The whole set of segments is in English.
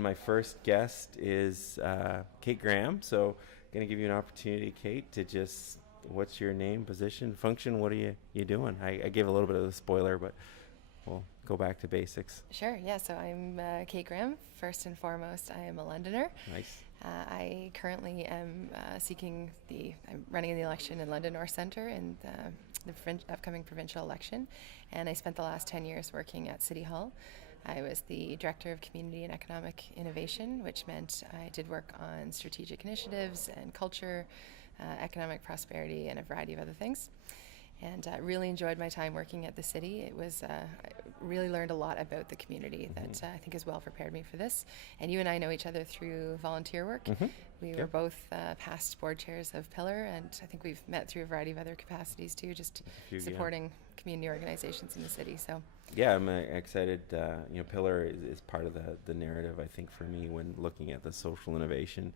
My first guest is Kate Graham. So, going to give you an opportunity, Kate, to just what's your name, position, function? What are you doing? I gave a little bit of a spoiler, but we'll go back to basics. Sure, yeah. So I'm Kate Graham. First and foremost, I am a Londoner. Nice. I currently am I'm running in the election in London North Centre in the upcoming provincial election. And I spent the last 10 years working at City Hall. I was the Director of Community and Economic Innovation, which meant I did work on strategic initiatives and culture, economic prosperity, and a variety of other things, and really enjoyed my time working at the city. I really learned a lot about the community that I think has well prepared me for this. And you and I know each other through volunteer work. We were Yep. both past board chairs of Pillar, and I think we've met through a variety of other capacities too, just Yeah. supporting community organizations in the city. So, Yeah, I'm excited. Pillar is part of the narrative, I think, for me when looking at the social innovation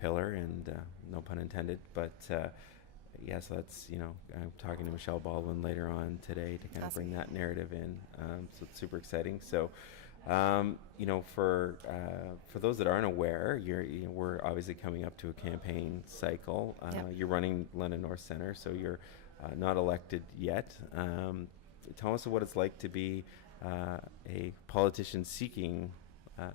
pillar, and no pun intended. But yeah, so that's, I'm talking to Michelle Baldwin later on today to kind of bring awesome. that narrative in. So it's super exciting. So, for those that aren't aware, we're obviously coming up to a campaign cycle. Yep. You're running London North Centre, so you're not elected yet. Tell us what it's like to be a politician seeking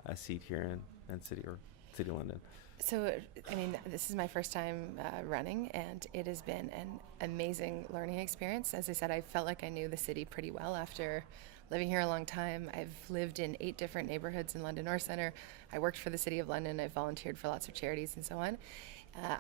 a seat here in City London. So, I mean, this is my first time running, and it has been an amazing learning experience. As I said, I felt like I knew the city pretty well after living here a long time. I've lived in 8 different neighborhoods in London North Centre. I worked for the City of London. I've volunteered for lots of charities and so on.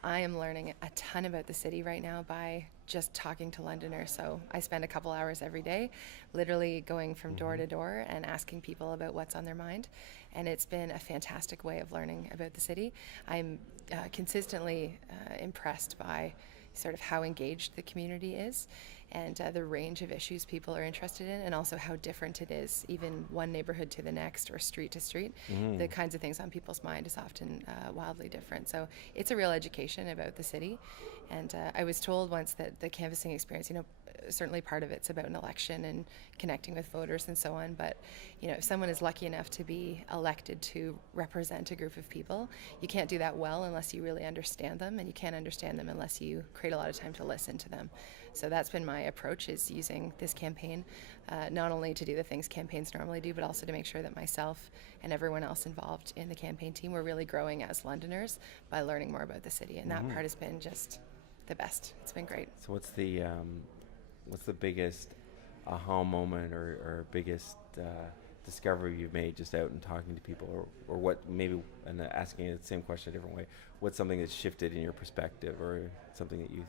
I am learning a ton about the city right now by just talking to Londoners. So I spend a couple hours every day literally going from door to door and asking people about what's on their mind. And it's been a fantastic way of learning about the city. I'm consistently impressed by sort of how engaged the community is, and the range of issues people are interested in, and also how different it is, even one neighborhood to the next or street to street. The kinds of things on people's mind is often wildly different. So it's a real education about the city. And I was told once that the canvassing experience, certainly part of it's about an election and connecting with voters and so on. But, if someone is lucky enough to be elected to represent a group of people, you can't do that well unless you really understand them, and you can't understand them unless you create a lot of time to listen to them. So that's been my approach, is using this campaign not only to do the things campaigns normally do, but also to make sure that myself and everyone else involved in the campaign team, we're really growing as Londoners by learning more about the city. And that part has been just the best. It's been great. So what's the biggest aha moment or biggest discovery you've made just out and talking to people, or what maybe, and asking the same question a different way, what's something that's shifted in your perspective, or something that you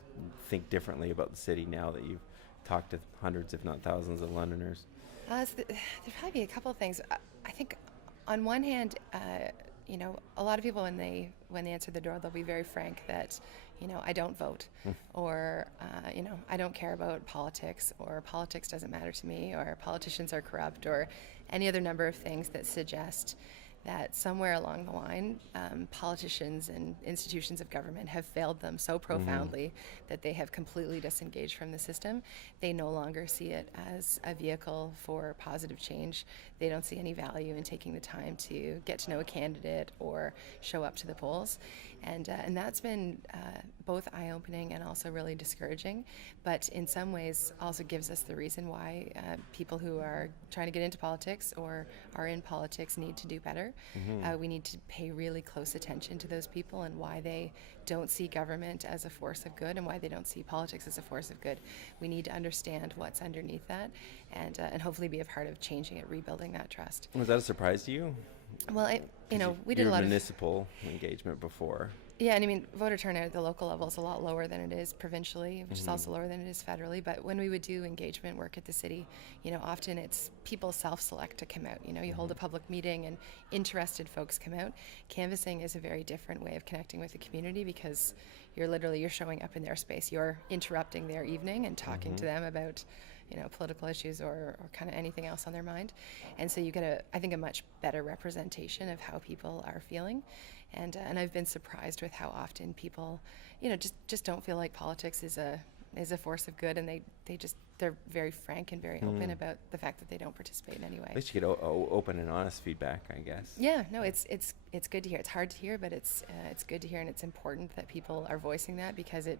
think differently about the city now that you've talked to hundreds if not thousands of Londoners? There'd probably be a couple of things. I think, on one hand, a lot of people when they answer the door, they'll be very frank that, I don't vote, or I don't care about politics, or politics doesn't matter to me, or politicians are corrupt, or any other number of things that suggest that somewhere along the line, politicians and institutions of government have failed them so profoundly that they have completely disengaged from the system. They no longer see it as a vehicle for positive change. They don't see any value in taking the time to get to know a candidate or show up to the polls. And that's been both eye-opening and also really discouraging, but in some ways also gives us the reason why people who are trying to get into politics or are in politics need to do better. We need to pay really close attention to those people and why they don't see government as a force of good and why they don't see politics as a force of good. We need to understand what's underneath that, and hopefully be a part of changing it, rebuilding that trust. Was that a surprise to you? Well, 'Cause we you did a were lot of. municipal engagement before. Yeah, and I mean, voter turnout at the local level is a lot lower than it is provincially, which is also lower than it is federally. But when we would do engagement work at the city, often it's people self-select to come out. You hold a public meeting and interested folks come out. Canvassing is a very different way of connecting with the community because you're showing up in their space. You're interrupting their evening and talking to them about, political issues or kind of anything else on their mind. And so you get I think, a much better representation of how people are feeling. And I've been surprised with how often people, just don't feel like politics is a is a force of good, and they're very frank and very open about the fact that they don't participate in any way. At least you get open and honest feedback, I guess. Yeah, no, it's good to hear. It's hard to hear, but it's good to hear, and it's important that people are voicing that, because it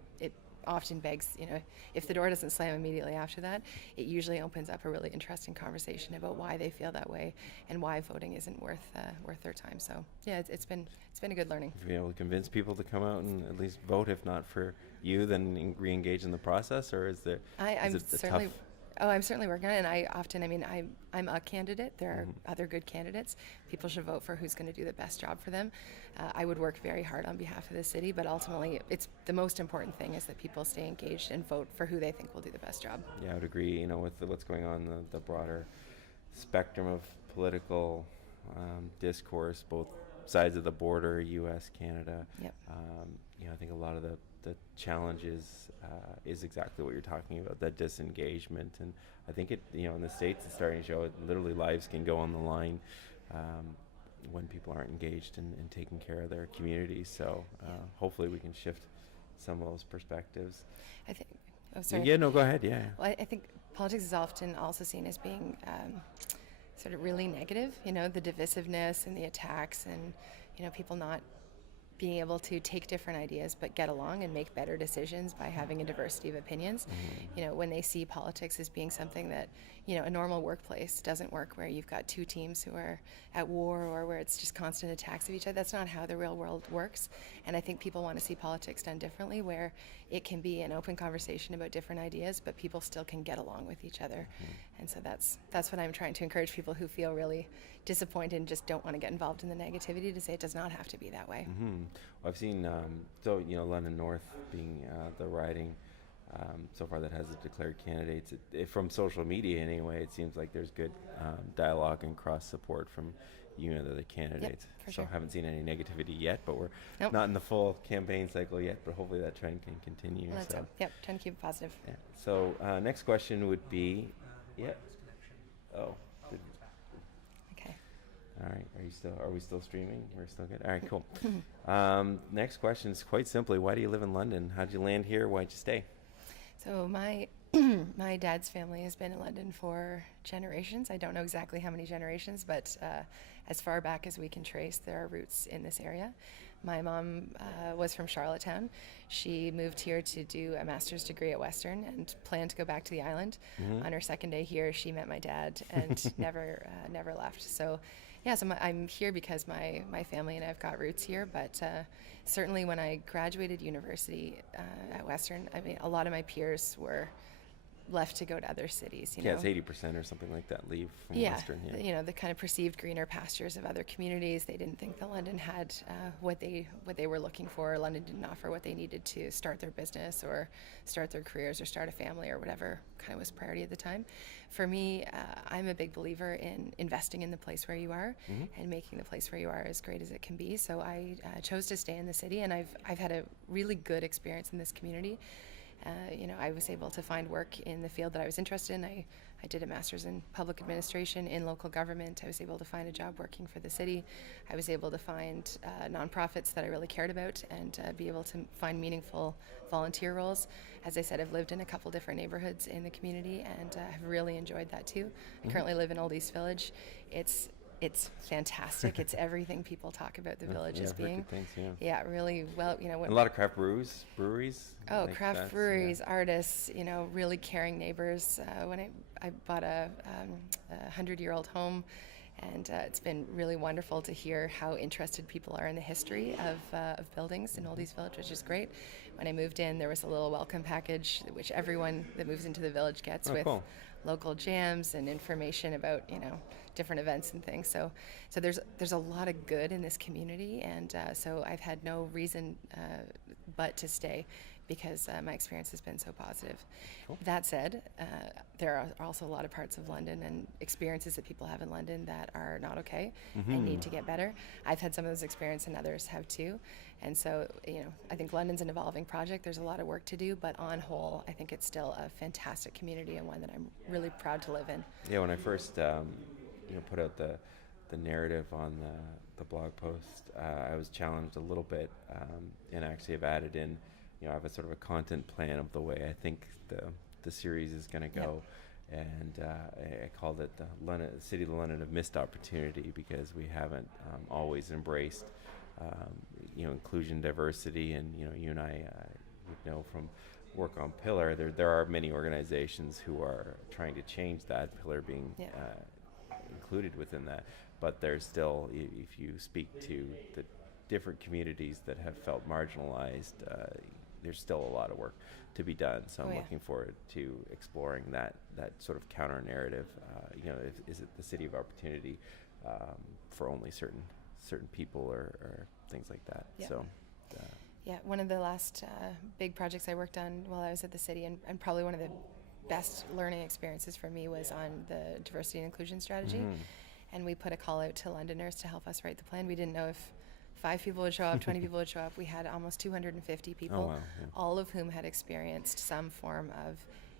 often begs, if the door doesn't slam immediately after that, it usually opens up a really interesting conversation about why they feel that way and why voting isn't worth their time. So yeah, it's been a good learning. Have you been able to convince people to come out and at least vote, if not for you, then re-engage in the process, or is there? I'm is it certainly. tough? Oh, I'm certainly working on it, and I'm a candidate. There are other good candidates. People should vote for who's going to do the best job for them. I would work very hard on behalf of the city, but ultimately, it's the most important thing is that people stay engaged and vote for who they think will do the best job. Yeah, I would agree. With what's going on, the broader spectrum of political discourse, both sides of the border, U.S., Canada. Yep. I think a lot of the challenges is exactly what you're talking about, that disengagement. And I think it, in the States, it's starting to show it. Literally, lives can go on the line when people aren't engaged in taking care of their communities. So hopefully we can shift some of those perspectives. I think. Oh, sorry. Yeah, no, go ahead. Yeah. Well, I think politics is often also seen as being sort of really negative. The divisiveness and the attacks, and people not being able to take different ideas but get along and make better decisions by having a diversity of opinions. When they see politics as being something that, a normal workplace doesn't work, where you've got two teams who are at war, or where it's just constant attacks of each other. That's not how the real world works. And I think people want to see politics done differently, where it can be an open conversation about different ideas, but people still can get along with each other. And so that's what I'm trying to encourage people who feel really disappointed and just don't want to get involved in the negativity, to say it does not have to be that way. Well, I've seen, London North being the riding so far that has declared candidates. From social media anyway, it seems like there's good dialogue and cross support from the candidates. For so sure. I haven't seen any negativity yet, but we're Nope. not in the full campaign cycle yet, but hopefully that trend can continue. Let's so. hope. Yep, trying to keep it positive. Yeah. So next question would be, oh, good. Okay. All right. Are we still streaming? We're still good. All right, cool. Next question is quite simply, why do you live in London? How'd you land here? Why'd you stay? So my dad's family has been in London for generations. I don't know exactly how many generations, but as far back as we can trace, there are roots in this area. My mom was from Charlottetown. She moved here to do a master's degree at Western and planned to go back to the island. On her second day here, she met my dad and never left. So yeah, so I'm here because my family and I have got roots here, but certainly when I graduated university at Western, a lot of my peers were left to go to other cities. It's 80% or something like that leave from Western here. Yeah, the kind of perceived greener pastures of other communities. They didn't think that London had what they were looking for. London didn't offer what they needed to start their business or start their careers or start a family or whatever kind of was priority at the time. For me, I'm a big believer in investing in the place where you are and making the place where you are as great as it can be. So I chose to stay in the city, and I've had a really good experience in this community. I was able to find work in the field that I was interested in. I did a master's in public administration in local government. I was able to find a job working for the city. I was able to find nonprofits that I really cared about and be able to find meaningful volunteer roles. As I said, I've lived in a couple different neighborhoods in the community and have really enjoyed that too. I currently live in Old East Village. It's fantastic. It's everything people talk about the village as being. Things, yeah, really well. A lot of craft breweries. Oh, like craft that, breweries, artists, really caring neighbors. When I bought a 100-year-old home, and it's been really wonderful to hear how interested people are in the history of buildings in Old East Village, which is great. When I moved in, there was a little welcome package, which everyone that moves into the village gets with cool. local jams and information about, different events and things. So there's a lot of good in this community, and so I've had no reason but to stay because my experience has been so positive. Cool. That said, there are also a lot of parts of London and experiences that people have in London that are not okay and need to get better. I've had some of those experiences and others have too. And so, I think London's an evolving project. There's a lot of work to do, but on whole, I think it's still a fantastic community and one that I'm really proud to live in. Yeah, when I first put out the narrative on the blog post, I was challenged a little bit and actually have added in I have a sort of a content plan of the way I think the series is going to go. And I called it the City of London of Missed Opportunity, because we haven't always embraced inclusion, diversity, and you and I would know from work on Pillar, there are many organizations who are trying to change that, Pillar being included within that. But there's still, if you speak to the different communities that have felt marginalized, there's still a lot of work to be done. So I'm looking forward to exploring that sort of counter narrative. Is it the city of opportunity for only certain people or things like that? Yeah. So. Yeah, one of the last big projects I worked on while I was at the city, and probably one of the best learning experiences for me, was on the diversity and inclusion strategy. And we put a call out to Londoners to help us write the plan. We didn't know if 5 people would show up, 20 people would show up. We had almost 250 people, all of whom had experienced some form of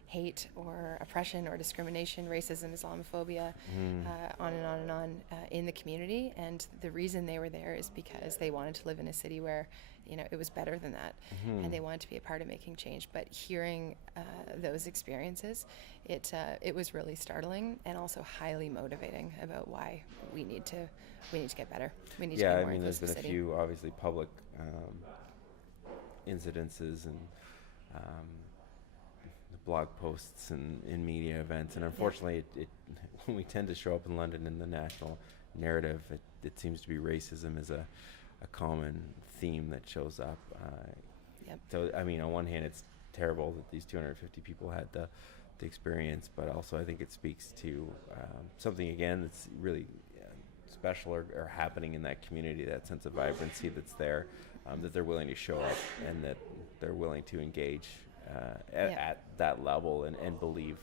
hate or oppression or discrimination, racism, Islamophobia, on and on and on in the community. And the reason they were there is because they wanted to live in a city where it was better than that, and they wanted to be a part of making change. But hearing those experiences, it was really startling and also highly motivating about why we need to get better. We need to be more inclusive there's been city. a few obviously public incidences and blog posts and in media events, and unfortunately it when we tend to show up in London in the national narrative, it seems to be racism is a common theme that shows up. So on one hand, it's terrible that these 250 people had the experience, but also I think it speaks to something again that's really special or happening in that community, that sense of vibrancy that's there, that they're willing to show up and that they're willing to engage at that level and believe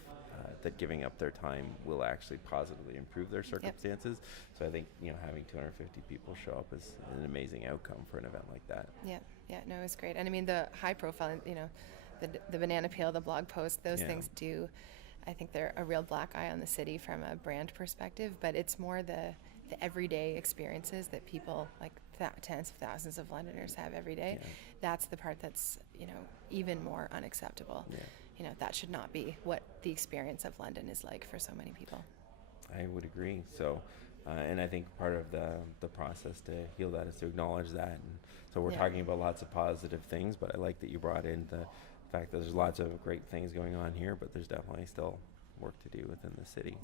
that giving up their time will actually positively improve their circumstances. So I think having 250 people show up is an amazing outcome for an event like that. No, it was great. And the high profile, the banana peel, the blog post, those things do, I think they're a real black eye on the city from a brand perspective, but it's more the everyday experiences that people, like tens of thousands of Londoners, have every day. That's the part that's even more unacceptable. That should not be what the experience of London is like for so many people. I would agree. So and I think part of the process to heal that is to acknowledge that. And so we're talking about lots of positive things, but I like that you brought in the fact that there's lots of great things going on here, but there's definitely still work to do within the city.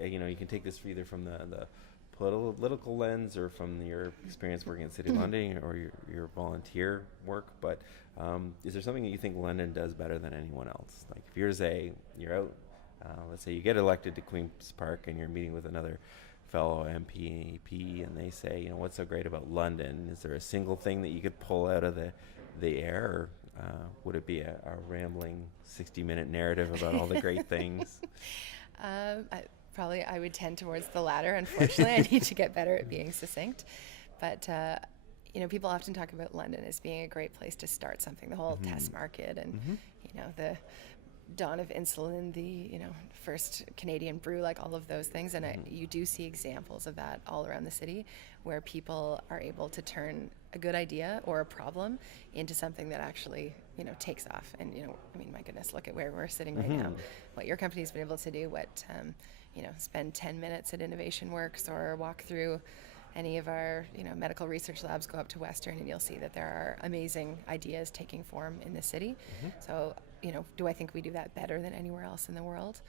You can take this either from the political lens or from your experience working at City of London or your volunteer work, but is there something that you think London does better than anyone else? Like if you're to say you're out, let's say you get elected to Queen's Park and you're meeting with another fellow MP, and they say, what's so great about London? Is there a single thing that you could pull out of the air, or would it be a rambling 60-minute narrative about all the great things? I would tend towards the latter. Unfortunately, I need to get better at being succinct. But, people often talk about London as being a great place to start something, the whole test market and, the dawn of insulin, the, first Canadian brew, like all of those things. And you do see examples of that all around the city where people are able to turn a good idea or a problem into something that actually, takes off. And, my goodness, look at where we're sitting right now, what your company's been able to do, what, spend 10 minutes at Innovation Works or walk through any of our, medical research labs, go up to Western, and you'll see that there are amazing ideas taking form in the city. So, do I think we do that better than anywhere else in the world?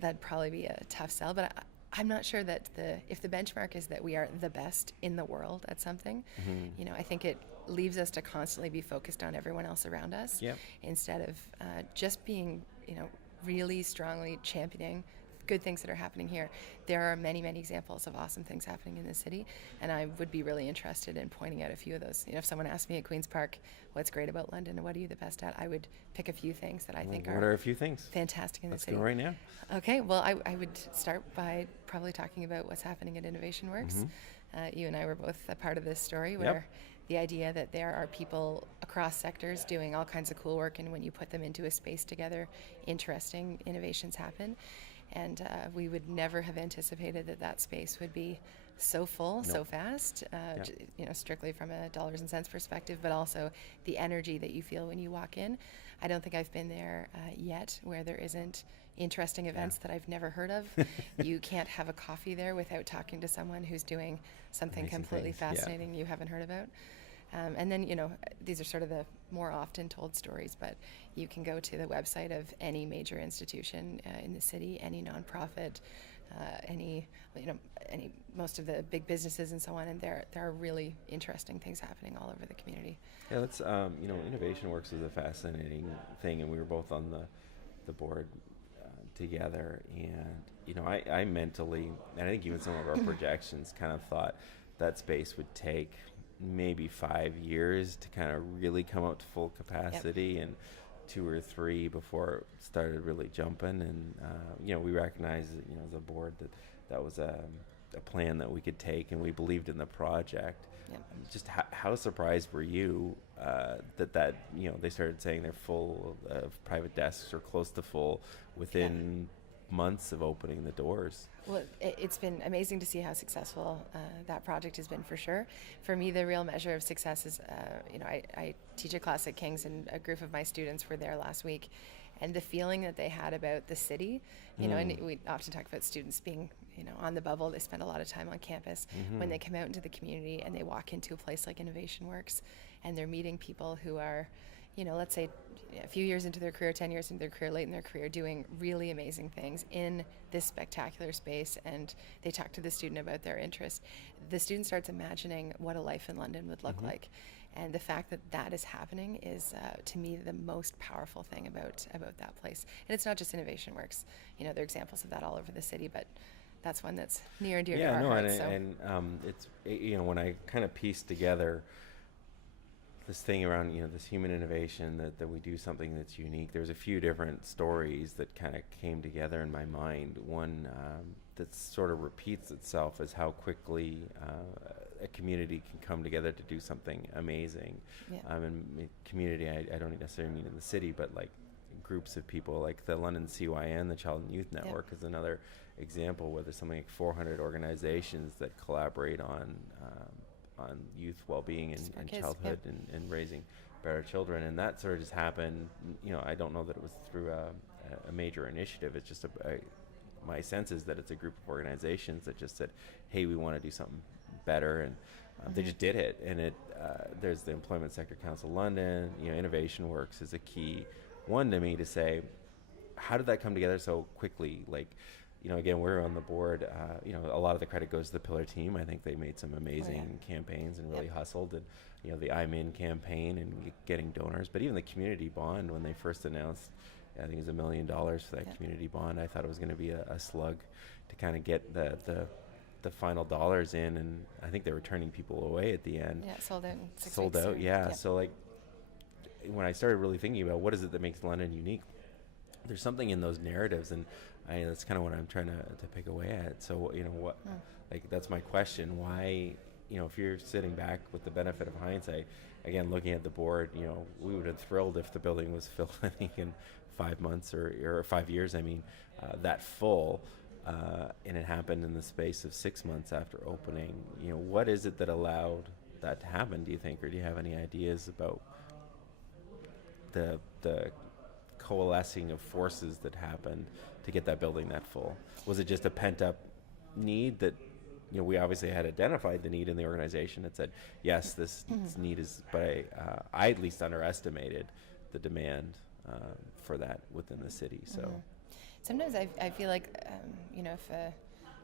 That'd probably be a tough sell, but I'm not sure that if the benchmark is that we are the best in the world at something, I think it leaves us to constantly be focused on everyone else around us instead of just being, really strongly championing good things that are happening here. There are many, many examples of awesome things happening in the city, and I would be really interested in pointing out a few of those. If someone asked me at Queen's Park, what's great about London and what are you the best at, I would pick a few things that I think what are a few things fantastic in the city. Let's go right now. Okay, well, I would start by probably talking about what's happening at Innovation Works. You and I were both a part of this story where the idea that there are people across sectors doing all kinds of cool work, and when you put them into a space together, interesting innovations happen. And we would never have anticipated that that space would be so full so Nope. fast, Yeah. strictly from a dollars and cents perspective, but also the energy that you feel when you walk in. I don't think I've been there yet where there isn't interesting events that I've never heard of. You can't have a coffee there without talking to someone who's doing something Amazing completely things, yeah. fascinating you haven't heard about. And then, these are sort of the more often told stories, but you can go to the website of any major institution in the city, any nonprofit, most of the big businesses and so on, and there are really interesting things happening all over the community. Yeah, that's Innovation Works is a fascinating thing, and we were both on the board together. And I mentally, and I think even some of our projections kind of thought that space would take maybe 5 years to kind of really come up to full capacity, and 2 or 3 before it started really jumping. And we recognized that, as a board, that was a plan that we could take, and we believed in the project. Yep. Just how surprised were you that they started saying they're full of private desks or close to full within months of opening the doors? Well, it's been amazing to see how successful that project has been, for sure. For me, the real measure of success is, I teach a class at King's, and a group of my students were there last week, and the feeling that they had about the city, and we often talk about students being, on the bubble. They spend a lot of time on campus. When they come out into the community and they walk into a place like Innovation Works, and they're meeting people who are, let's say a few years into their career, 10 years into their career, late in their career, doing really amazing things in this spectacular space, and they talk to the student about their interest. The student starts imagining what a life in London would look like. And the fact that that is happening is, to me, the most powerful thing about that place. And it's not just Innovation Works. There are examples of that all over the city, but that's one that's near and dear to our hearts. It's when I kind of pieced together this thing around this human innovation, that we do something that's unique. There's a few different stories that kind of came together in my mind. One that sort of repeats itself is how quickly a community can come together to do something amazing. And community, I don't necessarily mean in the city, but like groups of people, like the London CYN, the Child and Youth Network, is another example where there's something like 400 organizations that collaborate on youth well-being and childhood and raising better children. And that sort of just happened. I don't know that it was through a major initiative. It's just my sense is that it's a group of organizations that just said, hey, we want to do something better, and they just did it. And there's the Employment Sector Council London. Innovation Works is a key one to me to say, how did that come together so quickly? Like, again, we're on the board. A lot of the credit goes to the Pillar team. I think they made some amazing campaigns and really hustled. And, the I'm In campaign and getting donors. But even the community bond, when they first announced, I think it was $1 million for that community bond, I thought it was going to be a slug to kind of get the final dollars in. And I think they were turning people away at the end. Yeah, sold out in 6 weeks. Sold out, yeah. So, like, when I started really thinking about what is it that makes London unique, there's something in those narratives, and that's kind of what I'm trying to pick away at. So, that's my question. Why, if you're sitting back with the benefit of hindsight, again, looking at the board, we would have thrilled if the building was filled, I think, in 5 months or 5 years, that full, and it happened in the space of 6 months after opening. What is it that allowed that to happen, do you think, or do you have any ideas about the coalescing of forces that happened to get that building that full? Was it just a pent-up need that, we obviously had identified the need in the organization and said, yes, this need is, but I at least underestimated the demand for that within the city. So sometimes I feel like, if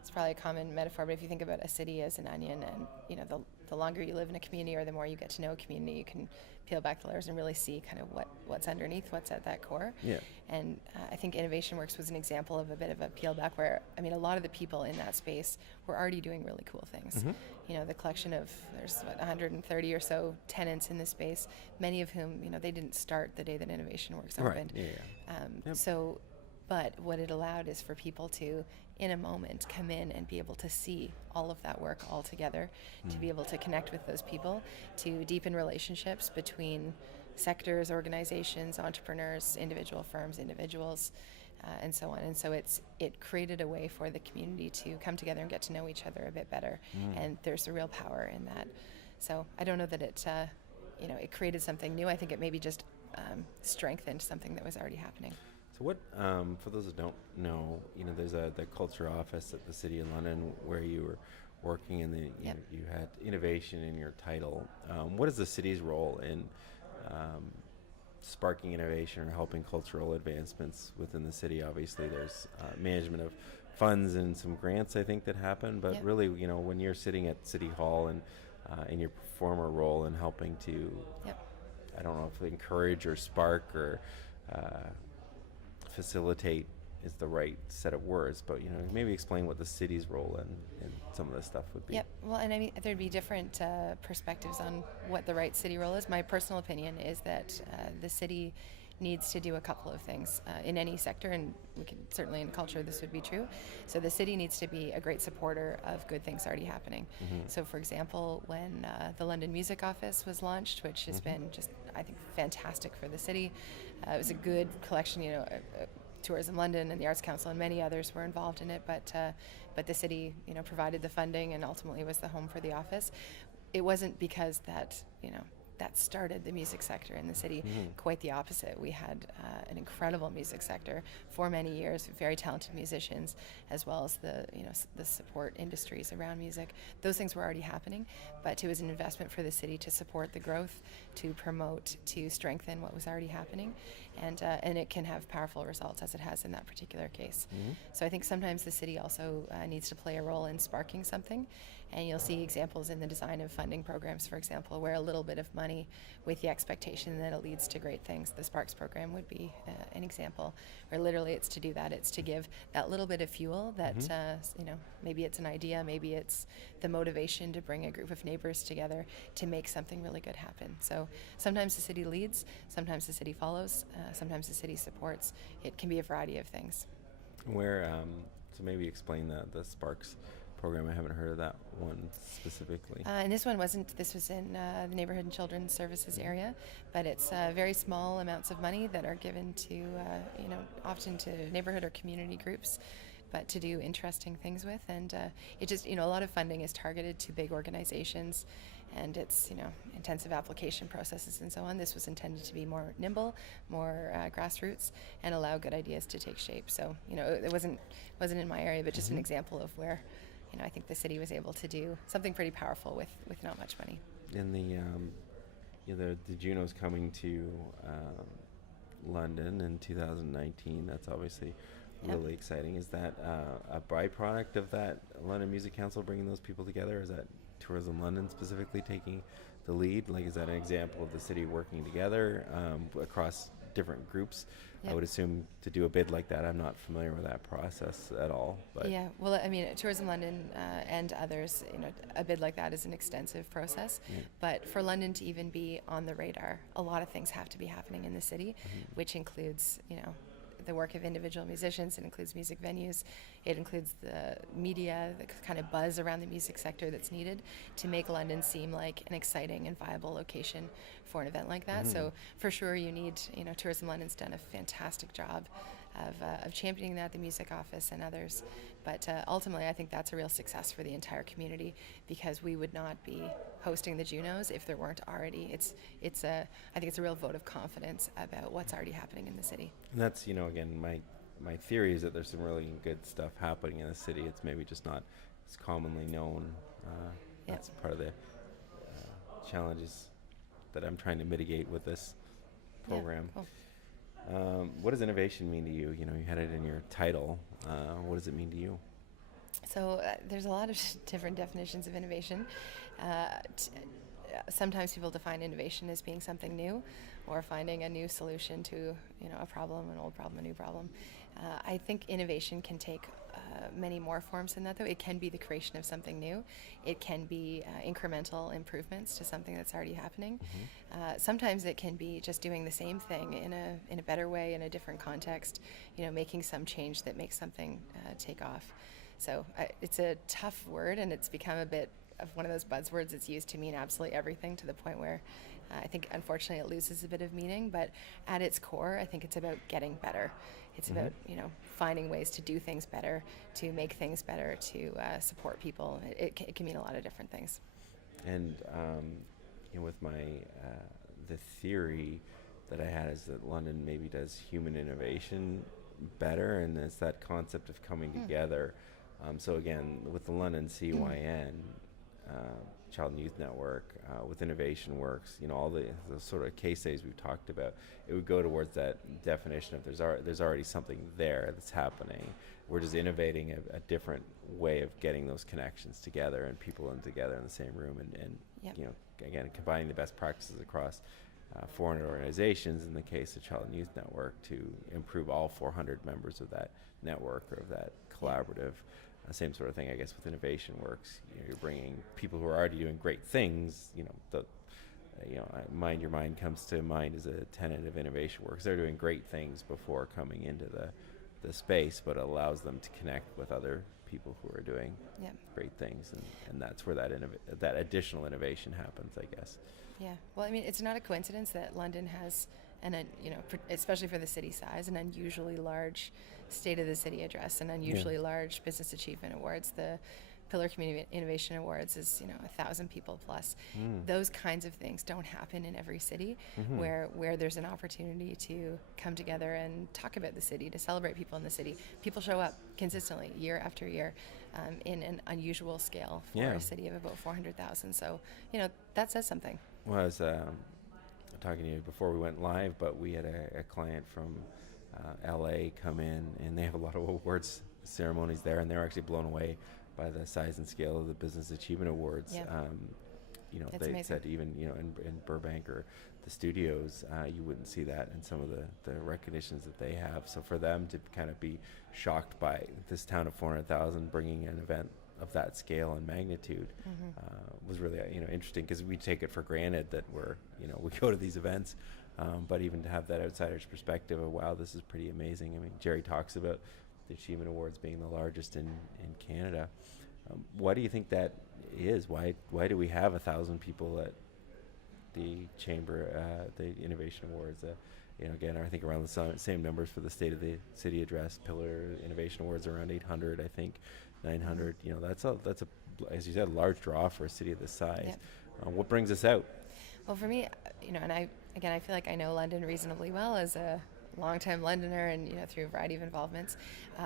it's probably a common metaphor, but if you think about a city as an onion, and the longer you live in a community or the more you get to know a community, you can peel back the layers and really see kind of what's underneath, what's at that core. Yeah. And I think Innovation Works was an example of a bit of a peel back where, a lot of the people in that space were already doing really cool things. The collection of, there's 130 or so tenants in this space, many of whom, they didn't start the day that Innovation Works opened. So, but what it allowed is for people to, in a moment, come in and be able to see all of that work all together, to be able to connect with those people, to deepen relationships between sectors, organizations, entrepreneurs, individual firms, individuals, and so on. And so it created a way for the community to come together and get to know each other a bit better. And there's a real power in that. So I don't know that it created something new. I think it maybe just strengthened something that was already happening. So what, for those that don't know, there's the culture office at the City of London where you were working, and you had innovation in your title. What is the city's role in sparking innovation or helping cultural advancements within the city? Obviously, there's management of funds and some grants, I think, that happen. But really, when you're sitting at City Hall and in your former role in helping to, I don't know if encourage or spark or facilitate is the right set of words, but maybe explain what the city's role in some of this stuff would be. Yep. Well, and I mean, there'd be different perspectives on what the right city role is. My personal opinion is that the city needs to do a couple of things in any sector, and we can certainly in culture this would be true. So the city needs to be a great supporter of good things already happening. So for example, when the London Music Office was launched, which has been just, I think, fantastic for the city, it was a good collection, Tourism London and the Arts Council and many others were involved in it, but the city, provided the funding and ultimately was the home for the office. It wasn't because that started the music sector in the city. Quite the opposite. We had an incredible music sector for many years, very talented musicians, as well as the support industries around music. Those things were already happening, but it was an investment for the city to support the growth, to promote, to strengthen what was already happening, and it can have powerful results, as it has in that particular case. So I think sometimes the city also needs to play a role in sparking something. And you'll see examples in the design of funding programs, for example, where a little bit of money with the expectation that it leads to great things. The Sparks program would be an example where literally it's to do that. It's to give that little bit of fuel that, maybe it's an idea, maybe it's the motivation to bring a group of neighbors together to make something really good happen. So sometimes the city leads, sometimes the city follows, sometimes the city supports. It can be a variety of things. So maybe explain the Sparks program. I haven't heard of that one specifically. And this one wasn't. This was in the Neighborhood and Children's Services area, but it's very small amounts of money that are given to, often to neighborhood or community groups, but to do interesting things with. And it just, a lot of funding is targeted to big organizations, and it's, intensive application processes and so on. This was intended to be more nimble, more grassroots, and allow good ideas to take shape. So, it wasn't in my area, but just an example of where, I think the city was able to do something pretty powerful with not much money. And the Junos coming to London in 2019, that's obviously really exciting. Is that a byproduct of that London Music Council bringing those people together? Is that Tourism London specifically taking the lead? Like, is that an example of the city working together across different groups? I would assume to do a bid like that. I'm not familiar with that process at all. But yeah, well, I mean, Tourism London and others, a bid like that is an extensive process. But for London to even be on the radar, a lot of things have to be happening in the city, which includes, the work of individual musicians. It includes music venues. It includes the media, the kind of buzz around the music sector that's needed to make London seem like an exciting and viable location for an event like that. So for sure you need, Tourism London's done a fantastic job of championing that, the music office and others. But ultimately I think that's a real success for the entire community, because we would not be hosting the Junos if there weren't already. I think it's a real vote of confidence about what's already happening in the city. And that's, again, my theory is that there's some really good stuff happening in the city. It's maybe just not as commonly known. That's part of the challenges that I'm trying to mitigate with this program. Cool. What does innovation mean to you? You had it in your title. What does it mean to you? So there's a lot of different definitions of innovation. Sometimes people define innovation as being something new, or finding a new solution to a problem, an old problem, a new problem. I think innovation can take many more forms than that, though. It can be the creation of something new. It can be incremental improvements to something that's already happening. Sometimes it can be just doing the same thing in a better way, in a different context, making some change that makes something take off. So it's a tough word, and it's become a bit of one of those buzzwords that's used to mean absolutely everything, to the point where I think unfortunately it loses a bit of meaning. But at its core, I think it's about getting better. It's about, finding ways to do things better, to make things better, to support people. It can mean a lot of different things. And with my the theory that I had is that London maybe does human innovation better, and it's that concept of coming together. So again, with the London CYN, Child and Youth Network, with Innovation Works, all the sort of case studies we've talked about, it would go towards that definition of there's already something there that's happening. We're just innovating a different way of getting those connections together and people together in the same room, and Yep. Again, combining the best practices across 400 organizations in the case of Child and Youth Network to improve all 400 members of that network or of that collaborative. Same sort of thing, I guess, with Innovation Works. You're bringing people who are already doing great things. Mind Your Mind comes to mind as a tenet of Innovation Works. They're doing great things before coming into the space, but it allows them to connect with other people who are doing great things, and that's where that additional innovation happens, I guess. Yeah. Well, I mean, it's not a coincidence that London has especially for the city size, an unusually large State of the City address, an unusually large Business Achievement Awards. The Pillar Community Innovation Awards is 1,000 people plus. Those kinds of things don't happen in every city, where there's an opportunity to come together and talk about the city, to celebrate people in the city. People show up consistently year after year, in an unusual scale for a city of about 400,000. So that says something. Well, I was talking to you before we went live, but we had a client from LA come in, and they have a lot of awards ceremonies there, and they're actually blown away by the size and scale of the Business Achievement Awards. Yep. They amazing. said even in Burbank or the studios, you wouldn't see that in some of the recognitions that they have. So for them to kind of be shocked by this town of 400,000 bringing an event of that scale and magnitude was really interesting, because we take it for granted that we go to these events, but even to have that outsider's perspective of, wow, this is pretty amazing. I mean, Jerry talks about the Achievement Awards being the largest in Canada. Why do you think that is? Why do we have 1,000 people at the Chamber, the Innovation Awards? Again, I think around the same numbers for the State of the City Address. Pillar Innovation Awards around 800, I think, 900. That's a as you said, a large draw for a city of this size. Yep. What brings us out? Well, for me, and I feel like I know London reasonably well as a longtime Londoner, and through a variety of involvements.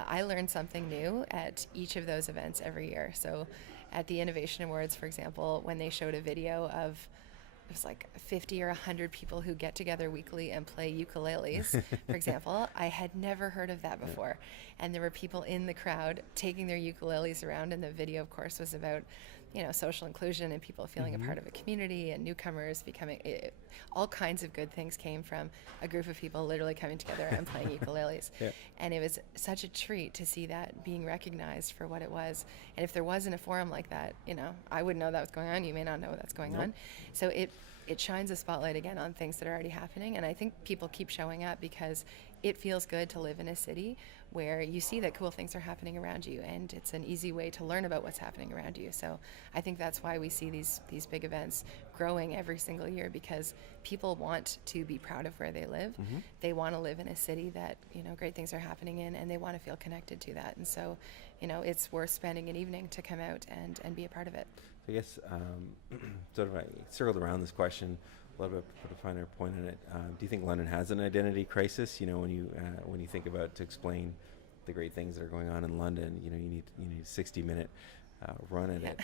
I learned something new at each of those events every year. So at the Innovation Awards, for example, when they showed a video of, it was like 50 or 100 people who get together weekly and play ukuleles, for example. I had never heard of that before. And there were people in the crowd taking their ukuleles around, and the video, of course, was about social inclusion and people feeling a part of a community, and newcomers becoming, all kinds of good things came from a group of people literally coming together and playing ukuleles. Yeah. And it was such a treat to see that being recognized for what it was. And if there wasn't a forum like that, I wouldn't know that was going on. You may not know that's going on. So it shines a spotlight again on things that are already happening. And I think people keep showing up because it feels good to live in a city where you see that cool things are happening around you, and it's an easy way to learn about what's happening around you. So I think that's why we see these big events growing every single year, because people want to be proud of where they live. They want to live in a city that great things are happening in, and they want to feel connected to that. And so it's worth spending an evening to come out and be a part of it. I guess sort of I circled around this question a little bit, put a finer point on it. Do you think London has an identity crisis? When you think about, to explain the great things that are going on in London, you need a 60-minute run at it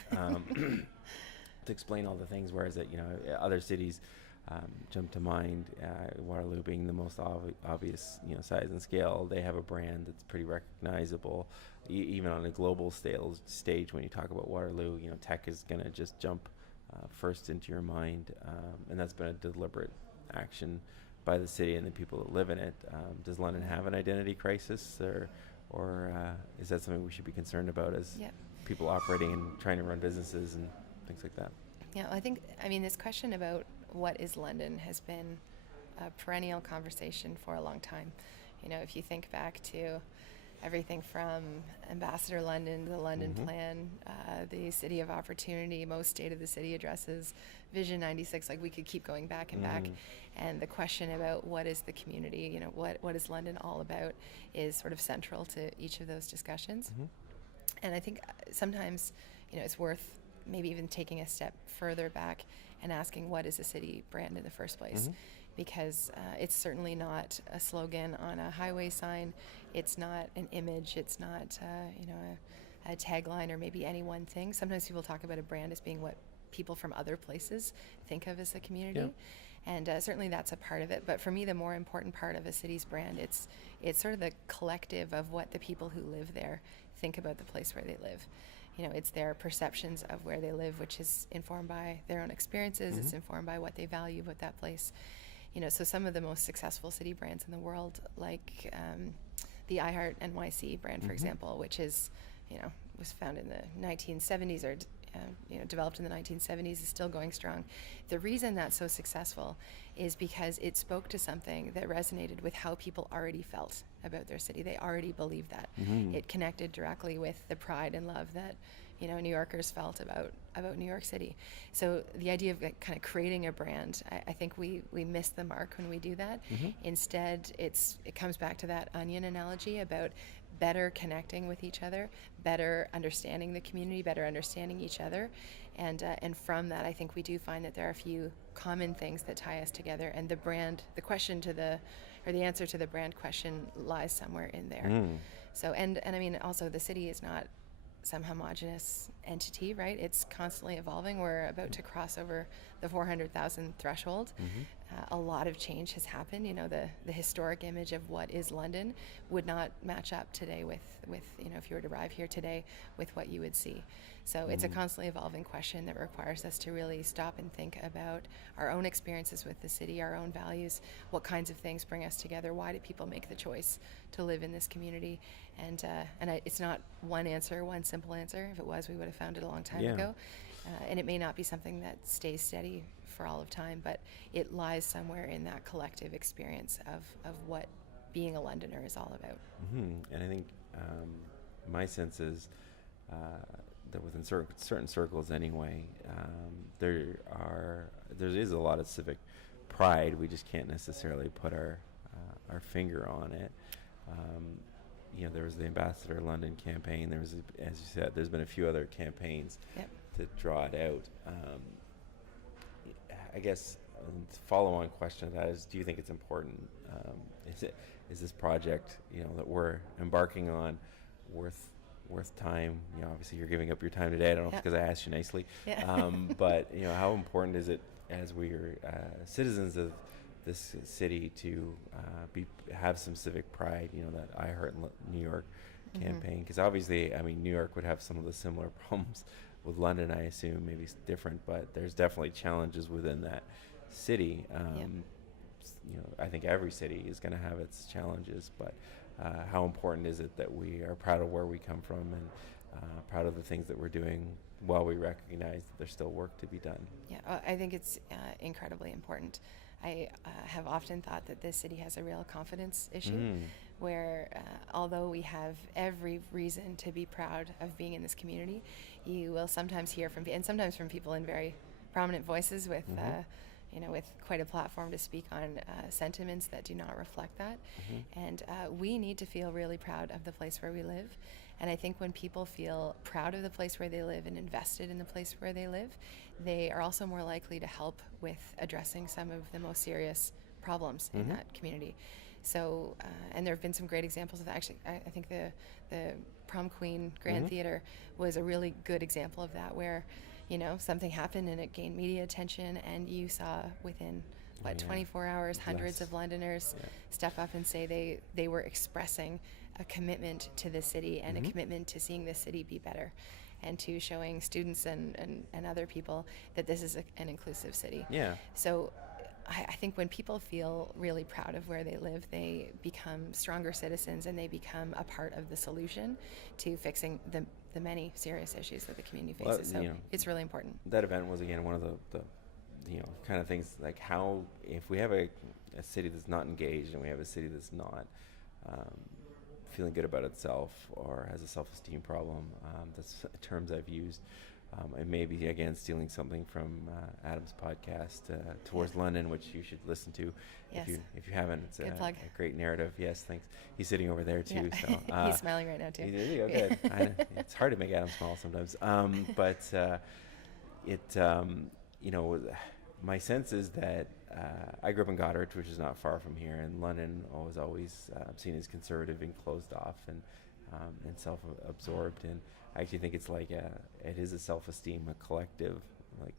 to explain all the things. Whereas that other cities jump to mind, Waterloo being the most obvious size and scale. They have a brand that's pretty recognizable, even on a global stage. When you talk about Waterloo, tech is going to just jump first into your mind, and that's been a deliberate action by the city and the people that live in it. Does London have an identity crisis, or is that something we should be concerned about as people operating and trying to run businesses and things like that? Yeah, I think, this question about what is London has been a perennial conversation for a long time. If you think back to everything from Ambassador London to the London Plan, the City of Opportunity, most State of the City addresses, Vision 96. Like, we could keep going back and back. And the question about what is the community, what is London all about, is sort of central to each of those discussions. And I think sometimes, it's worth maybe even taking a step further back and asking, what is a city brand in the first place? Because it's certainly not a slogan on a highway sign. It's not an image. It's not, a tagline or maybe any one thing. Sometimes people talk about a brand as being what people from other places think of as a community. Yeah. And certainly that's a part of it. But for me, the more important part of a city's brand, it's sort of the collective of what the people who live there think about the place where they live. It's their perceptions of where they live, which is informed by their own experiences. It's informed by what they value about that place. So some of the most successful city brands in the world, like the iHeart NYC brand, for example, which is, was founded in the 1970s or developed in the 1970s, is still going strong. The reason that's so successful is because it spoke to something that resonated with how people already felt about their city. They already believed that. It connected directly with the pride and love that New Yorkers felt about New York City. So the idea of kind of creating a brand, I think we miss the mark when we do that. Instead, it comes back to that onion analogy about better connecting with each other, better understanding the community, better understanding each other. And from that, I think we do find that there are a few common things that tie us together. And the answer to the brand question lies somewhere in there. So, and I mean, also the city is not some homogenous entity, right? It's constantly evolving. We're about to cross over the 400,000 threshold. A lot of change has happened. The historic image of what is London would not match up today with if you were to arrive here today, with what you would see. So it's a constantly evolving question that requires us to really stop and think about our own experiences with the city, our own values, what kinds of things bring us together, why do people make the choice to live in this community, and it's not one answer, one simple answer. If it was, we would have found it a long time ago. And it may not be something that stays steady for all of time, but it lies somewhere in that collective experience of what being a Londoner is all about. And I think my sense is that within certain circles anyway, there is a lot of civic pride. We just can't necessarily put our finger on it. There was the Ambassador London campaign. There was, as you said, there's been a few other campaigns to draw it out. I guess follow-on question to that is, do you think it's important? Is this project, that we're embarking on worth time? Obviously you're giving up your time today. I don't know if it's because I asked you nicely. But how important is it as we are citizens of this city to have some civic pride? That iHeart New York campaign, because obviously, New York would have some of the similar problems with London, I assume, maybe different, but there's definitely challenges within that city. I think every city is going to have its challenges, but how important is it that we are proud of where we come from and proud of the things that we're doing, while we recognize that there's still work to be done? Yeah, I think it's incredibly important. I have often thought that this city has a real confidence issue, where although we have every reason to be proud of being in this community, you will sometimes hear sometimes from people in very prominent voices with with quite a platform to speak on sentiments that do not reflect that. And we need to feel really proud of the place where we live. And I think when people feel proud of the place where they live and invested in the place where they live, they are also more likely to help with addressing some of the most serious problems in that community. So, and there have been some great examples of that. Actually, I think the Prom Queen Grand Theater was a really good example of that, where something happened and it gained media attention, and you saw within 24 hours hundreds of Londoners step up and say they were expressing a commitment to the city and a commitment to seeing the city be better, and to showing students and other people that this is an inclusive city. So I think when people feel really proud of where they live, they become stronger citizens, and they become a part of the solution to fixing the many serious issues that the community faces. So it's really important. That event was, again, one of the kind of things, like how, if we have a city that's not engaged and we have a city that's not feeling good about itself or has a self-esteem problem. That's terms I've used. And maybe, again, stealing something from Adam's podcast, Towards London, which you should listen to Yes. if you haven't. It's Good plug. a great narrative. Yes, thanks. He's sitting over there, too. Yeah. So, He's smiling right now, too. Good. It's hard to make Adam smile sometimes. But my sense is that I grew up in Goderich, which is not far from here, and London was always seen as conservative and closed off and self-absorbed. And I actually think it's like it is a self-esteem, a collective. Like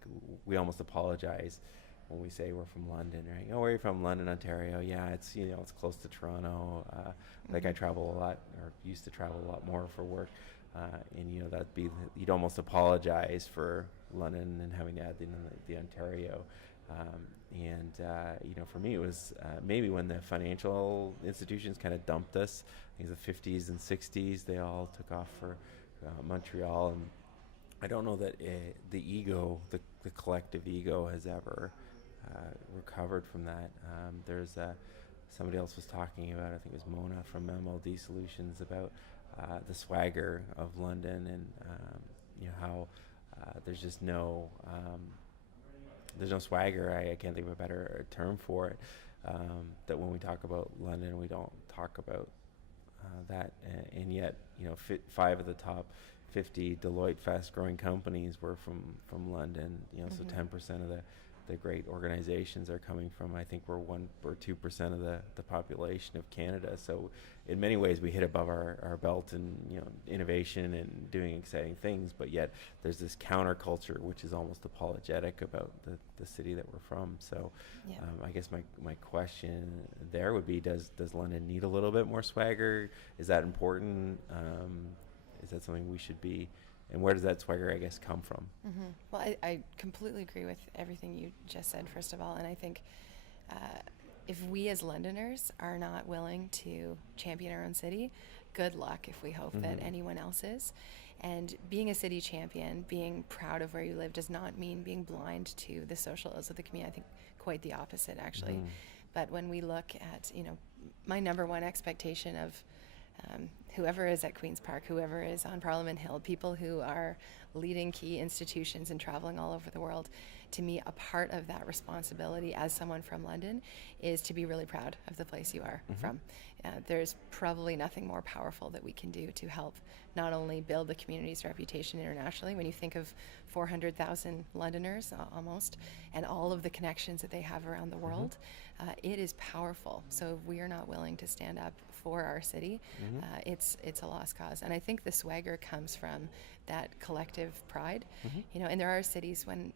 we almost apologize when we say we're from London, right? Oh, where are you from? London, Ontario. Yeah, it's it's close to Toronto. Like I travel a lot, or used to travel a lot more for work, and that'd be you'd almost apologize for London and having to add the Ontario. For me, it was maybe when the financial institutions kind of dumped us. I think the 50s and 60s, they all took off for Montreal, and I don't know that the ego, the collective ego, has ever recovered from that. There's somebody else was talking about, I think it was Mona from MLD Solutions, about the swagger of London, and how there's just no swagger. I can't think of a better term for it. That when we talk about London, we don't talk about that, and yet 5 of the top 50 Deloitte fast-growing companies were from London. So 10% of the great organizations are coming from. I think we're 1 or 2% of the population of Canada. So in many ways, we hit above our belt in innovation and doing exciting things. But yet there's this counterculture which is almost apologetic about the city that we're from. So I guess my question there would be: Does London need a little bit more swagger? Is that important? Is that something we should be? And where does that swagger, I guess, come from? Mm-hmm. Well, I completely agree with everything you just said, first of all. And I think if we as Londoners are not willing to champion our own city, good luck if we hope that anyone else is. And being a city champion, being proud of where you live, does not mean being blind to the social ills of the community. I think quite the opposite, actually. But when we look at, my number one expectation of whoever is at Queen's Park, whoever is on Parliament Hill, people who are leading key institutions and traveling all over the world, to me, a part of that responsibility as someone from London is to be really proud of the place you are from. There's probably nothing more powerful that we can do to help not only build the community's reputation internationally. When you think of 400,000 Londoners almost, and all of the connections that they have around the world, it is powerful. So if we are not willing to stand up for our city, it's a lost cause. And I think the swagger comes from that collective pride. And there are cities, when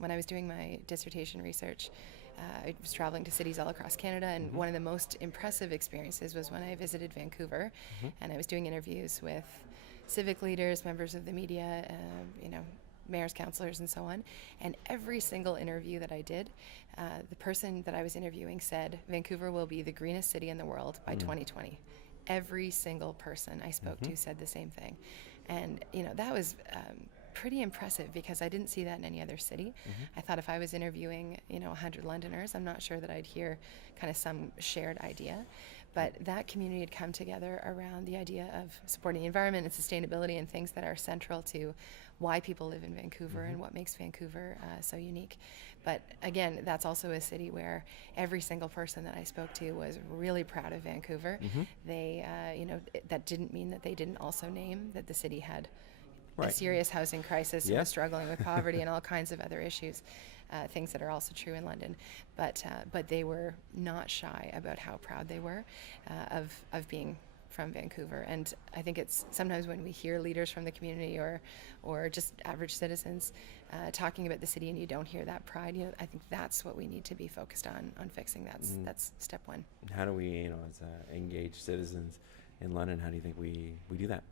I was doing my dissertation research, I was traveling to cities all across Canada, and one of the most impressive experiences was when I visited Vancouver, and I was doing interviews with civic leaders, members of the media, mayors, councillors, and so on. And every single interview that I did, the person that I was interviewing said, Vancouver will be the greenest city in the world by 2020. Every single person I spoke to said the same thing. And, that was pretty impressive, because I didn't see that in any other city. I thought if I was interviewing 100 Londoners, I'm not sure that I'd hear kind of some shared idea. But that community had come together around the idea of supporting the environment and sustainability, and things that are central to why people live in Vancouver and what makes Vancouver so unique. But again, that's also a city where every single person that I spoke to was really proud of Vancouver. They, that didn't mean that they didn't also name that the city had a serious housing crisis, and was struggling with poverty and all kinds of other issues, things that are also true in London. But they were not shy about how proud they were of being from Vancouver. And I think it's sometimes when we hear leaders from the community or just average citizens talking about the city, and you don't hear that pride, I think that's what we need to be focused on fixing. That's step one. How do we, as engaged citizens in London, how do you think we do that?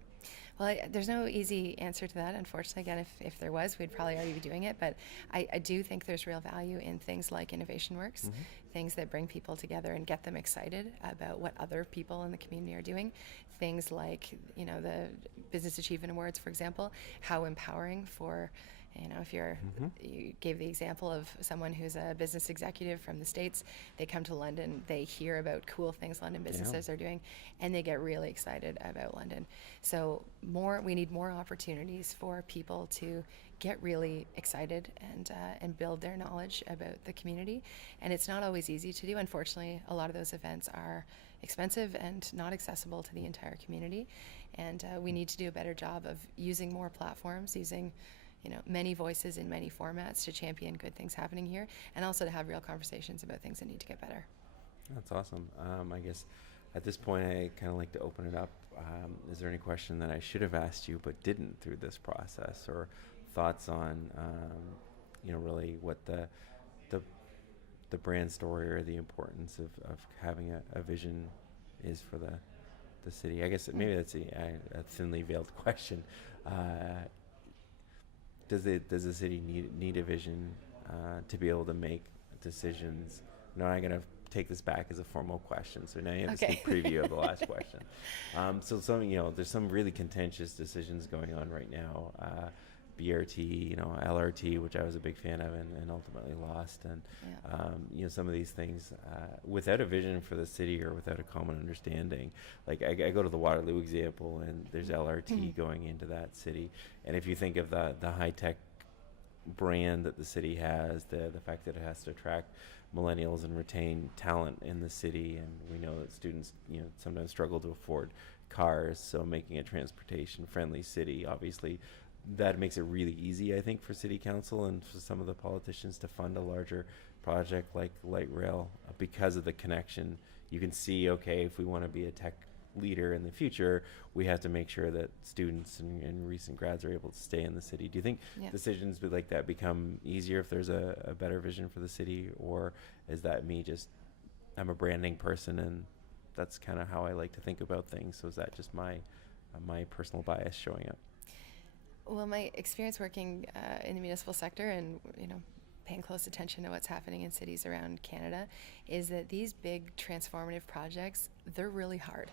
Well, there's no easy answer to that, unfortunately. Again, if there was, we'd probably already be doing it. But I do think there's real value in things like Innovation Works, things that bring people together and get them excited about what other people in the community are doing. Things like, the Business Achievement Awards, for example, how empowering for You know, if you're, Mm-hmm. you gave the example of someone who's a business executive from the States, they come to London, they hear about cool things London businesses are doing, and they get really excited about London. So we need more opportunities for people to get really excited and build their knowledge about the community. And it's not always easy to do. Unfortunately, a lot of those events are expensive and not accessible to the entire community. And we need to do a better job of using more platforms, using many voices in many formats to champion good things happening here, and also to have real conversations about things that need to get better. That's awesome. I guess at this point, I kind of like to open it up. Is there any question that I should have asked you but didn't through this process, or thoughts on, really what the brand story or the importance of having a vision is for the city? I guess maybe that's a thinly veiled question. Does the city need a vision to be able to make decisions? No, I'm going to take this back as a formal question. So now you have a sneak preview of the last question. So there's some really contentious decisions going on right now. BRT, LRT, which I was a big fan of and ultimately lost. And, some of these things, without a vision for the city or without a common understanding, like I go to the Waterloo example, and there's LRT going into that city. And if you think of the high-tech brand that the city has, the fact that it has to attract millennials and retain talent in the city, and we know that students, sometimes struggle to afford cars, so making a transportation-friendly city, obviously, that makes it really easy, I think, for city council and for some of the politicians to fund a larger project like light rail because of the connection. You can see, okay, if we want to be a tech leader in the future, we have to make sure that students and recent grads are able to stay in the city. Do you think decisions like that become easier if there's a better vision for the city, or is that I'm a branding person and that's kind of how I like to think about things? So is that just my personal bias showing up? Well, my experience working in the municipal sector and, paying close attention to what's happening in cities around Canada is that these big transformative projects, they're really hard,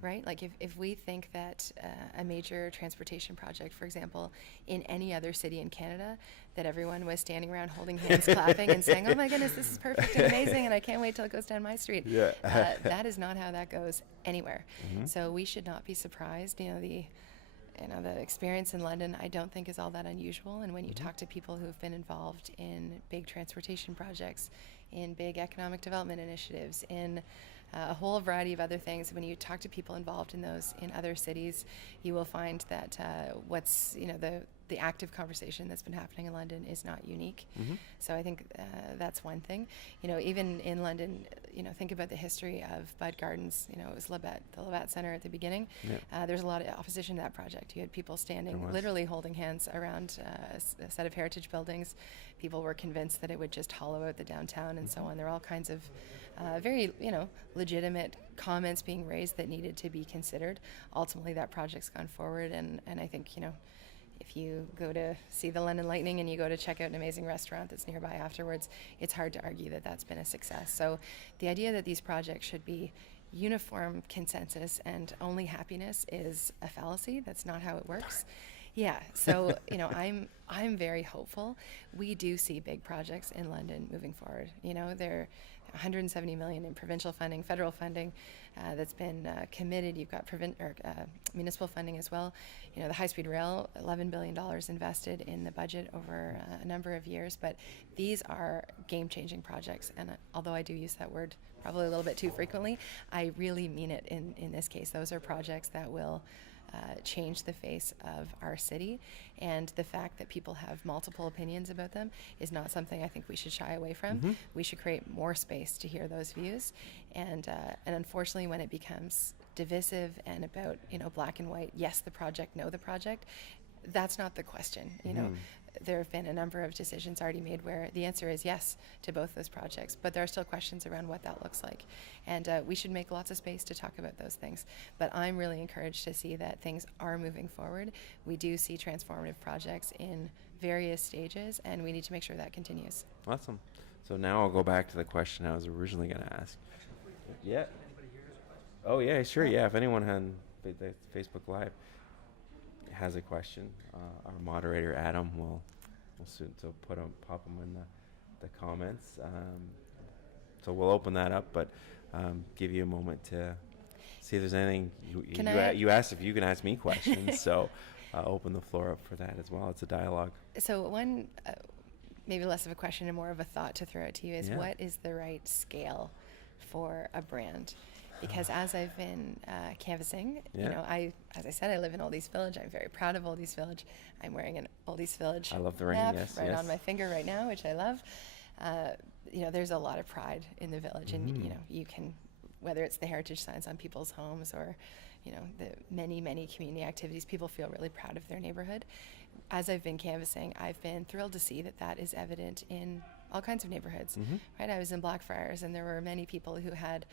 right? Like if we think that a major transportation project, for example, in any other city in Canada, that everyone was standing around holding hands, clapping and saying, oh my goodness, this is perfect and amazing and I can't wait till it goes down my street. That is not how that goes anywhere. So we should not be surprised. The experience in London, I don't think, is all that unusual. And when you talk to people who've been involved in big transportation projects, in big economic development initiatives, in a whole variety of other things, when you talk to people involved in those in other cities, you will find that the active conversation that's been happening in London is not unique. So I think that's one thing. Even in London, think about the history of Bud Gardens. It was the Labatt Center at the beginning. There's a lot of opposition to that project. You had people standing, literally holding hands around a set of heritage buildings. People were convinced that it would just hollow out the downtown and so on. There are all kinds of very, legitimate comments being raised that needed to be considered. Ultimately, that project's gone forward, and I think, if you go to see the London Lightning and you go to check out an amazing restaurant that's nearby afterwards, it's hard to argue that that's been a success. So the idea that these projects should be uniform consensus and only happiness is a fallacy. That's not how it works. So I'm very hopeful. We do see big projects in London moving forward. There are 170 million in provincial funding, federal funding that's been committed. You've got municipal funding as well. The high-speed rail, $11 billion invested in the budget over a number of years. But these are game-changing projects. And although I do use that word probably a little bit too frequently, I really mean it in this case. Those are projects that will change the face of our city, and the fact that people have multiple opinions about them is not something I think we should shy away from. We should create more space to hear those views, and unfortunately when it becomes divisive and about black and white, yes the project, no the project, that's not the question. There have been a number of decisions already made where the answer is yes to both those projects, but there are still questions around what that looks like. And we should make lots of space to talk about those things. But I'm really encouraged to see that things are moving forward. We do see transformative projects in various stages, and we need to make sure that continues. Awesome. So now I'll go back to the question I was originally going to ask. Yeah. Oh, yeah, sure. Yeah, if anyone on the Facebook Live has a question, our moderator Adam will we'll soon so pop them in the comments. So we'll open that up, but give you a moment to see if there's anything you asked if you can ask me questions. So open the floor up for that as well. It's a dialogue. So one, maybe less of a question and more of a thought to throw out to you is, what is the right scale for a brand? Because as I've been canvassing, as I said, I live in Old East Village. I'm very proud of Old East Village. I'm wearing an Old East Village I love the ring, map on my finger right now, which I love. There's a lot of pride in the village, and you can, whether it's the heritage signs on people's homes or the many community activities, people feel really proud of their neighborhood. As I've been canvassing, I've been thrilled to see that is evident in all kinds of neighborhoods. Right, I was in Blackfriars, and there were many people who had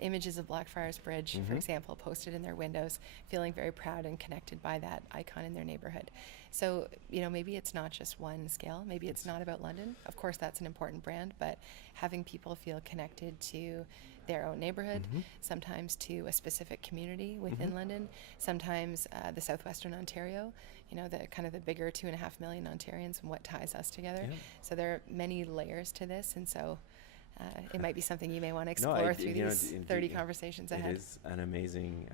images of Blackfriars Bridge, for example, posted in their windows, feeling very proud and connected by that icon in their neighborhood. So, maybe it's not just one scale. Maybe it's not about London. Of course, that's an important brand, but having people feel connected to their own neighborhood, sometimes to a specific community within London, sometimes the southwestern Ontario, the kind of the bigger 2.5 million Ontarians and what ties us together. So there are many layers to this, and so it might be something you may want to explore through these 30 conversations ahead. It is an amazing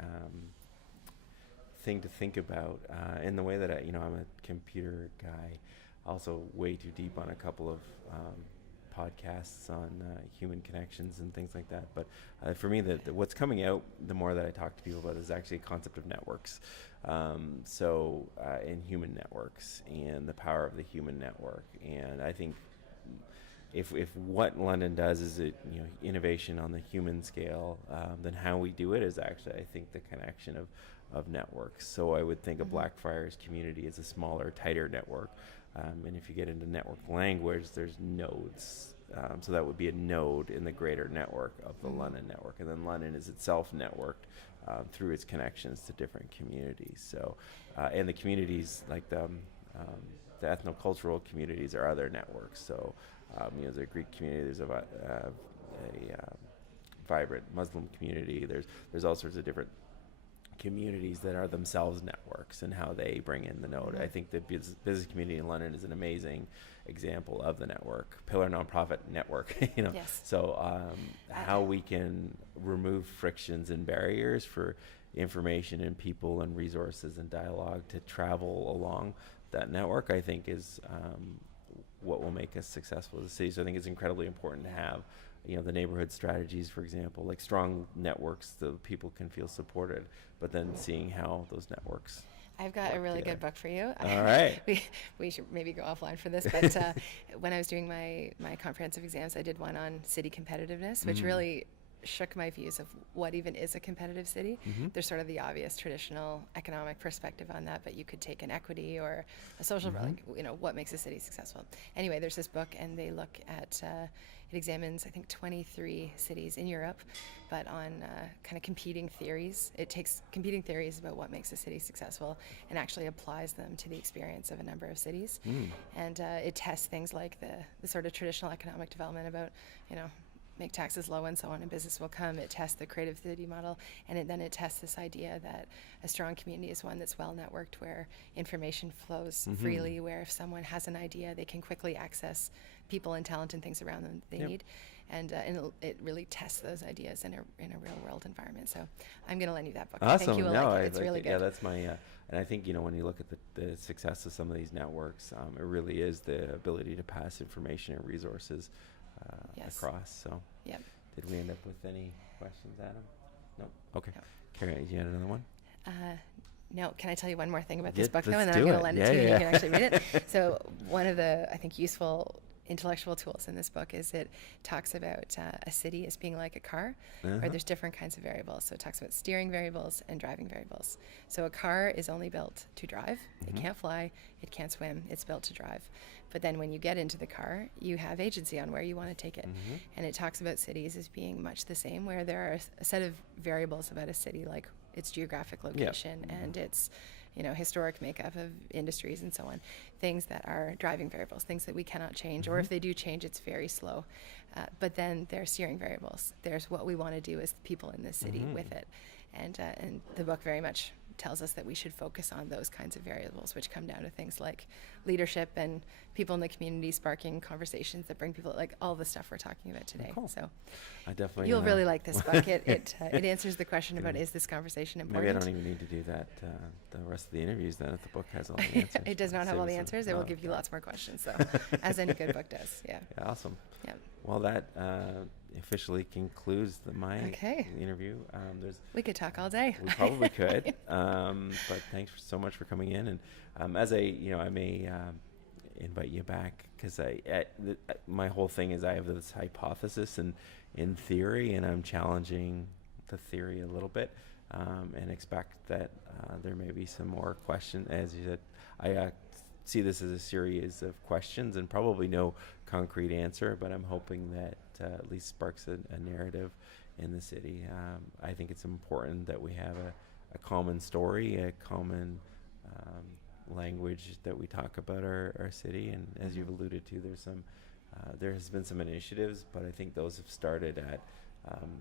thing to think about in the way that I'm a computer guy, also way too deep on a couple of podcasts on human connections and things like that. But for me, what's coming out the more that I talk to people about is actually a concept of networks. In human networks and the power of the human network. And I think if what London does is innovation on the human scale, then how we do it is actually, I think, the connection of networks. So I would think of Blackfriars community as a smaller, tighter network. And if you get into network language, there's nodes. So that would be a node in the greater network of the London network. And then London is itself networked through its connections to different communities. So, and the communities, like the ethnocultural communities, are other networks. So, there's a Greek community, there's a vibrant Muslim community. There's all sorts of different communities that are themselves networks and how they bring in the node. I think the business community in London is an amazing example of the network, pillar nonprofit network. Yes. So how we can remove frictions and barriers for information and people and resources and dialogue to travel along that network, I think is what will make us successful as a city. So I think it's incredibly important to have the neighborhood strategies, for example, like strong networks so people can feel supported, but then seeing how those networks. I've got a really good book for you. All right. We should maybe go offline for this, but when I was doing my comprehensive exams, I did one on city competitiveness, which really shook my views of what even is a competitive city. There's sort of the obvious traditional economic perspective on that, but you could take an equity or a social, what makes a city successful. Anyway, there's this book, and they look at, it examines, I think, 23 cities in Europe, but on kind of competing theories. It takes competing theories about what makes a city successful and actually applies them to the experience of a number of cities. And it tests things like the sort of traditional economic development about, make taxes low and so on, and business will come. It tests the creative city model, and then it tests this idea that a strong community is one that's well networked, where information flows freely, where if someone has an idea, they can quickly access people and talent and things around them they need. And it really tests those ideas in a real world environment. So I'm going to lend you that book. Awesome. I think you will like it. It's really good. Yeah, that's my, and I think, when you look at the success of some of these networks, it really is the ability to pass information and resources across. So, did we end up with any questions, Adam? No. Okay. No. Carrie, you had another one? No. Can I tell you one more thing about this book, though, let's and then I'm do going to it. lend it to you and you can actually read it? So one of the, I think, useful intellectual tools in this book is it talks about a city as being like a car, where there's different kinds of variables. So it talks about steering variables and driving variables. So a car is only built to drive. It can't fly, it can't swim, it's built to drive. But then when you get into the car, you have agency on where you want to take it. And it talks about cities as being much the same, where there are a set of variables about a city, like its geographic location and its historic makeup of industries and so on, things that are driving variables, things that we cannot change, or if they do change, it's very slow. But then there's steering variables. There's what we want to do as people in this city with it. And the book very much tells us that we should focus on those kinds of variables, which come down to things like leadership and people in the community sparking conversations that bring people, like all the stuff we're talking about today. Cool. So I definitely. you'll really like this book. It answers the question about, is this conversation important? Maybe I don't even need to do that the rest of the interviews then if the book has all the answers. It does not have Save all the us answers. some- It will oh, give you okay. lots more questions. So, as any good book does. Yeah. Yeah, awesome. Yeah. Well, that officially concludes my Okay. interview. We could talk all day. We probably could, but thanks so much for coming in. And as I may invite you back because my whole thing is I have this hypothesis and in theory, and I'm challenging the theory a little bit, and expect that there may be some more questions. As you said, I see this as a series of questions and probably no concrete answer, but I'm hoping that at least sparks a narrative in the city. I think it's important that we have a common story, a common language that we talk about our city. And as you've alluded to, there has been some initiatives, but I think those have started at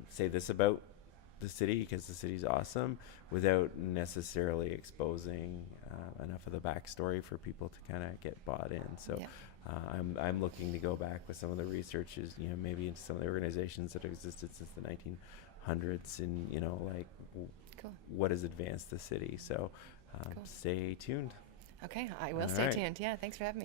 say this about the city because the city's awesome without necessarily exposing enough of the backstory for people to kind of get bought in. So Yeah. I'm looking to go back with some of the researches, maybe into some of the organizations that have existed since the 1900s and, Cool. what has advanced the city. So Cool. stay tuned. Okay. I will All stay right. tuned. Yeah. Thanks for having me.